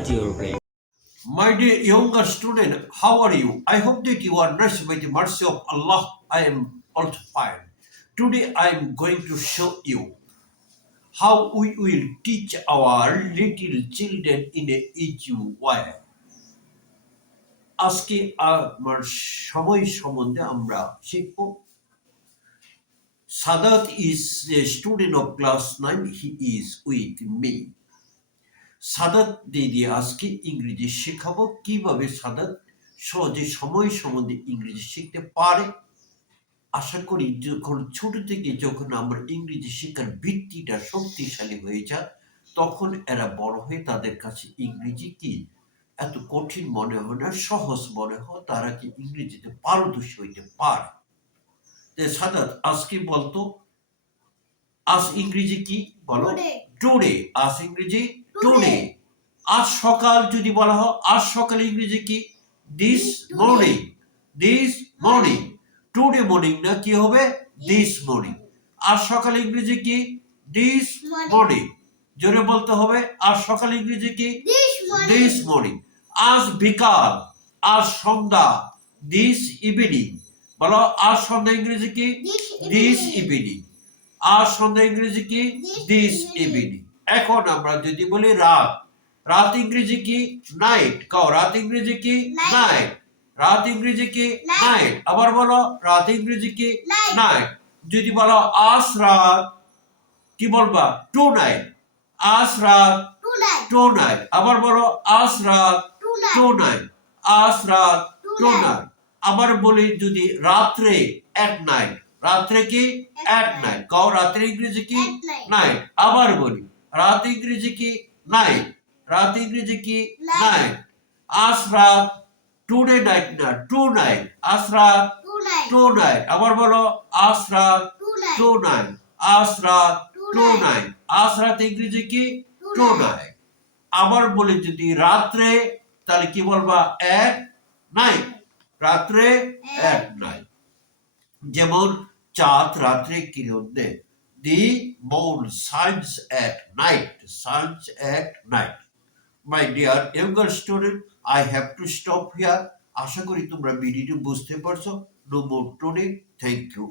charge your brain. My dear younger student, how are you? I hope that you are nourished by the mercy of Allah. I am also fine. Today I am going to show you how we will teach our little children in a easy way. আজকে আমার সময় সম্বন্ধে আমরা শিখব Sadat is a student of class nine he is with me Saadat দিদি আজকে ইংরেজি শেখাবো। কীভাবে সাদাত সহজে সময় সম্বন্ধে ইংরেজি শিখতে পারে? আশা করি যখন ছোট থেকে যখন আমরা ইংরেজি শেখার ভিত্তিটা শক্তিশালী হয়ে যায় তখন এরা বড় হয়ে তাদের কাছে ইংরেজি কি এত কঠিন মনে হয় না সহজ মনে হয় তারা কি ইংরেজিতে পারদর্শী হইতে পারে? সাদাত আজকে বলতো আজ ইংরেজি কি বলো. টুডে আজ ইংরেজি টুডে আজ সকাল যদি বলা হয় আজ সকালে ইংরেজি কি? This morning this morning today morning না কি হবে? দিস মর্নিং আজ সকালে ইংরেজি কি? দিস মর্নিং জোরে বলতে হবে আজ সকালে ইংরেজি কি. দিস মর্নিং আজ বিকাল আজ সন্ধ্যা দিস ইভিনিং বলো আজ সন্ধ্যা ইংরেজি কি? দিস ইভিনিং আজ সন্ধ্যা ইংরেজি কি? দিস. ইভিনিং এখন আমরা যদি বলি রাত রাত ইংরেজি কি? নাইট কাও রাত ইংরেজি কি? নাইট রাত ইংরেজি কি? নাইট আবার বলো রাত ইংরেজি কি? নাইট যদি বলো আজ রাত কি বলবা? টু নাইট আজ রাত টু নাইট আবার বলো আজ রাত টু নাইট আজ রাত টু. নাইট আবার বলি যদি রাত্রে এক নাইট রাত্রে কি? এক নাইট কাও রাত্রে ইংরেজি কি? নাইট আবার বলি। রাত ইংরেজি কি নাইট রাত ইংরেজি কি. নাইট আজ রাত টুডে নাইট না টু নাইট আজ রাত টু নাইট আবার বলো আজ রাত. টু নাইট আজ রাত টু. নাইট আজ রাত ইংরেজি কি টু. নাইট আবার বলি যদি রাত্রে তাহলে কি বলবা? এক নাইট রাত্রে এক। নাইট যেমন চাঁদ রাত্রে কিরণ দেয় the moon shines at night shines at night my dear younger student I have to stop here আশা করি তোমরা ভিডিওটি বুঝতে পারছ। No more today thank you